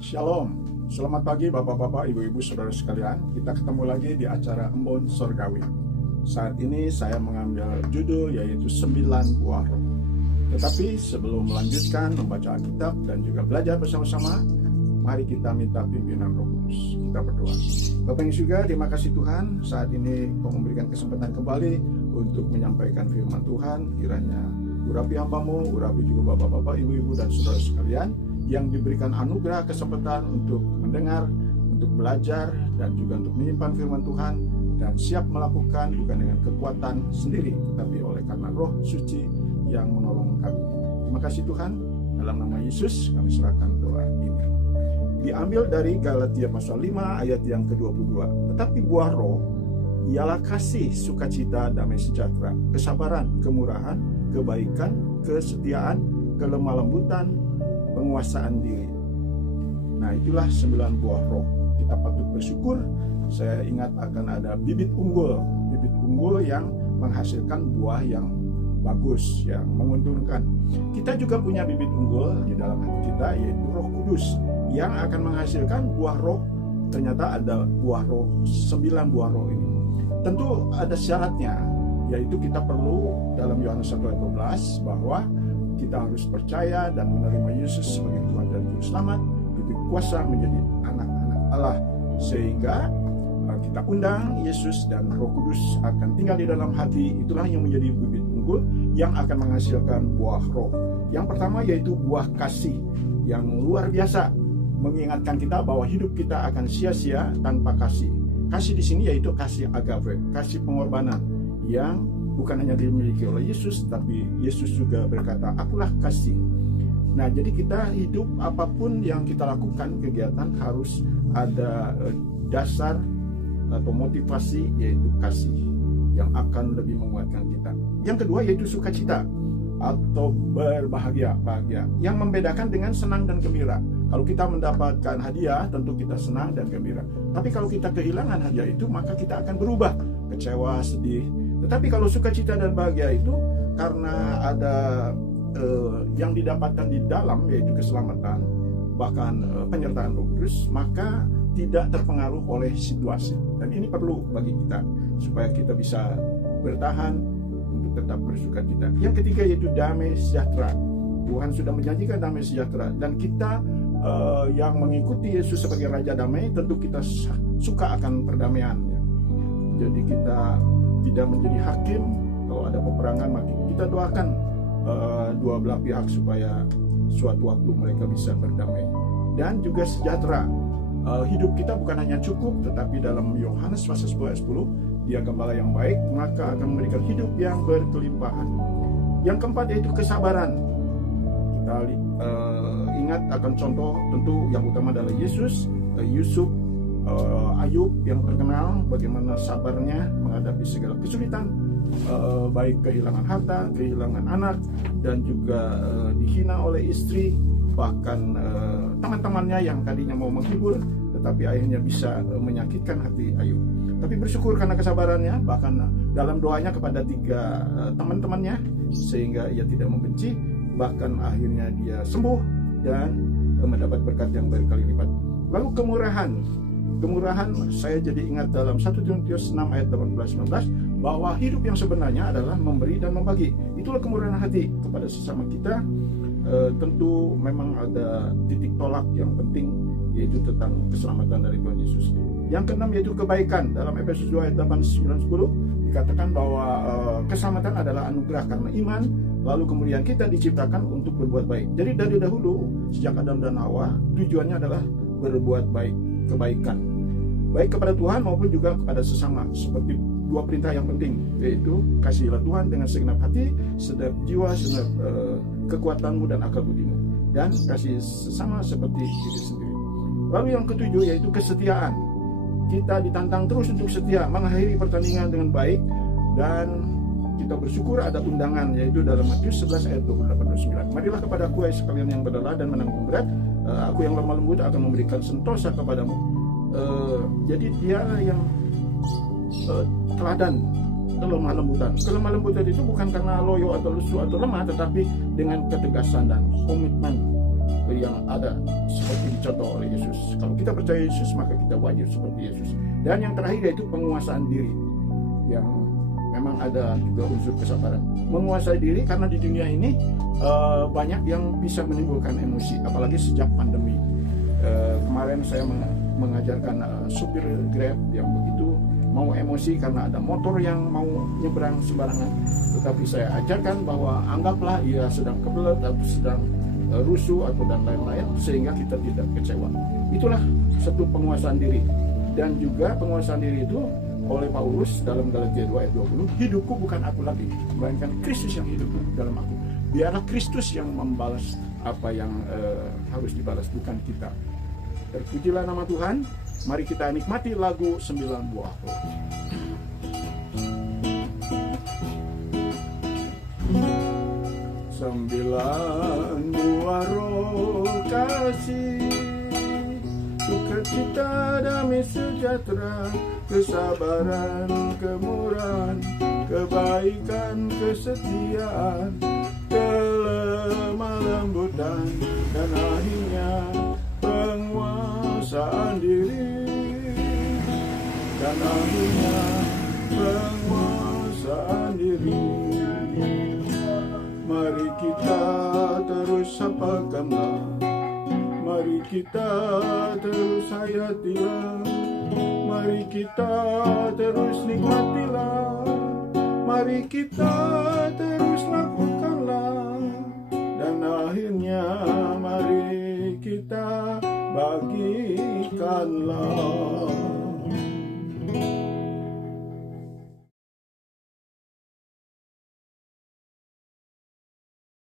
Shalom, selamat pagi Bapak-Bapak, Ibu-Ibu, Saudara sekalian. Kita ketemu lagi di acara Embon Sorgawi. Saat ini saya mengambil judul yaitu 9 buah roh. Tetapi sebelum melanjutkan membaca Alkitab dan juga belajar bersama-sama, mari kita minta pimpinan Roh Kudus. Kita berdoa. Bapak yang surga, terima kasih Tuhan. Saat ini Kau memberikan kesempatan kembali untuk menyampaikan firman Tuhan. Kiranya urapi hamba-Mu, urapi juga Bapak-Bapak, Ibu-Ibu, dan Saudara sekalian yang diberikan anugerah kesempatan untuk mendengar, untuk belajar, dan juga untuk menyimpan firman Tuhan, dan siap melakukan bukan dengan kekuatan sendiri, tetapi oleh karena Roh Suci yang menolong kami. Terima kasih Tuhan, dalam nama Yesus kami serahkan doa ini. Diambil dari Galatia pasal 5 ayat yang ke-22. Tetapi buah roh ialah kasih, sukacita, damai sejahtera, kesabaran, kemurahan, kebaikan, kesetiaan, kelemah lembutan, penguasaan diri. Nah, itulah 9 buah roh. Kita patut bersyukur. Saya ingat akan ada bibit unggul yang menghasilkan buah yang bagus, yang menguntungkan. Kita juga punya bibit unggul di dalam hati kita, yaitu Roh Kudus yang akan menghasilkan buah roh. Ternyata ada buah roh, 9 buah roh ini. Tentu ada syaratnya, yaitu kita perlu dalam Yohanes 1 ayat 12 bahwa kita harus percaya dan menerima Yesus sebagai Tuhan dan Juru Selamat, diberi kuasa menjadi anak-anak Allah, sehingga kita undang Yesus dan Roh Kudus akan tinggal di dalam hati. Itulah yang menjadi bibit unggul yang akan menghasilkan buah roh. Yang pertama yaitu buah kasih yang luar biasa, mengingatkan kita bahwa hidup kita akan sia-sia tanpa kasih. Kasih di sini yaitu kasih agape, kasih pengorbanan yang bukan hanya dimiliki oleh Yesus, tapi Yesus juga berkata, "Akulah kasih." Nah, jadi kita hidup apapun yang kita lakukan, kegiatan harus ada dasar atau motivasi, yaitu kasih yang akan lebih menguatkan kita. Yang kedua yaitu sukacita atau bahagia yang membedakan dengan senang dan gembira. Kalau kita mendapatkan hadiah, tentu kita senang dan gembira. Tapi kalau kita kehilangan hadiah itu, maka kita akan berubah, kecewa, sedih. Tetapi kalau sukacita dan bahagia itu karena ada yang didapatkan di dalam, yaitu keselamatan, bahkan penyertaan Roh Kudus, maka tidak terpengaruh oleh situasi. Dan ini perlu bagi kita supaya kita bisa bertahan untuk tetap bersukacita. Yang ketiga yaitu damai sejahtera. Tuhan sudah menjanjikan damai sejahtera, dan kita yang mengikuti Yesus sebagai Raja Damai, tentu kita suka akan perdamaian. Jadi kita tidak menjadi hakim. Kalau ada peperangan, maka kita doakan dua belah pihak supaya suatu waktu mereka bisa berdamai. Dan juga sejahtera. Hidup kita bukan hanya cukup, tetapi dalam Yohanes pasal 10 ayat 10, Dia Gembala yang baik, maka akan memberikan hidup yang berkelimpahan. Yang keempat yaitu kesabaran. Kita ingat akan contoh tentu yang utama adalah Yesus, Yusuf, Ayub yang terkenal bagaimana sabarnya menghadapi segala kesulitan, baik kehilangan harta, kehilangan anak, dan juga dihina oleh istri, bahkan teman-temannya yang tadinya mau menghibur, tetapi akhirnya bisa menyakitkan hati Ayub. Tapi bersyukur karena kesabarannya, bahkan dalam doanya kepada 3 teman-temannya, sehingga ia tidak membenci, bahkan akhirnya dia sembuh dan mendapat berkat yang berkali lipat. Lalu kemurahan, saya jadi ingat dalam 1 Timotius 6 ayat 18-19 bahwa hidup yang sebenarnya adalah memberi dan membagi. Itulah kemurahan hati kepada sesama kita. Tentu memang ada titik tolak yang penting, yaitu tentang keselamatan dari Tuhan Yesus. Yang keenam yaitu kebaikan. Dalam Efesus 2 ayat 8, 9, 10 dikatakan bahwa keselamatan adalah anugerah karena iman. Lalu kemudian kita diciptakan untuk berbuat baik. Jadi dari dahulu, sejak Adam dan Hawa, tujuannya adalah berbuat baik, kebaikan, baik kepada Tuhan maupun juga kepada sesama. Seperti 2 perintah yang penting, yaitu kasihilah Tuhan dengan segenap hati, segenap jiwa, segenap kekuatanmu dan akal budimu, dan kasih sesama seperti diri sendiri. Lalu yang ketujuh yaitu kesetiaan. Kita ditantang terus untuk setia, mengakhiri pertandingan dengan baik, dan kita bersyukur ada undangan, yaitu dalam Matius 11 ayat 28-29. Marilah kepada aku hai sekalian yang berlelah dan menanggung berat, aku yang lemah lembut akan memberikan sentosa kepadamu. Jadi dia yang teladan kelemah lembutan. Kelemah lembutan itu bukan karena loyo atau lesu atau lemah, tetapi dengan ketegasan dan komitmen. yang ada seperti dicontoh oleh Yesus. Kalau kita percaya Yesus, maka kita wajib seperti Yesus. Dan yang terakhir yaitu penguasaan diri, yang memang ada juga unsur kesabaran. Menguasai diri karena di dunia ini banyak yang bisa menimbulkan emosi, apalagi sejak pandemi. Kemarin saya mengajarkan supir Grab yang begitu mau emosi karena ada motor yang mau nyebrang sembarangan. Tetapi saya ajarkan bahwa anggaplah ia sedang kebelet atau sedang rusuh atau dan lain-lain, sehingga kita tidak kecewa. Itulah satu penguasaan diri. Dan juga penguasaan diri itu oleh Paulus dalam Galatia 2 ayat 20, hidupku bukan aku lagi, melainkan Kristus yang hidup dalam aku. Biarlah Kristus yang membalas apa yang harus dibalas, bukan kita. Terpujilah nama Tuhan. Mari kita nikmati lagu 9 buah roh. Sembilan buah roh kasih, sukacita, damai sejahtera, kesabaran, kemurahan, kebaikan, kesetiaan, kelemah lembutan, dan akhirnya penguasaan diri. Dan akhirnya penguasaan diri. Mari kita terus sapakanlah, mari kita terus hayatilah, mari kita terus nikmatilah, mari kita terus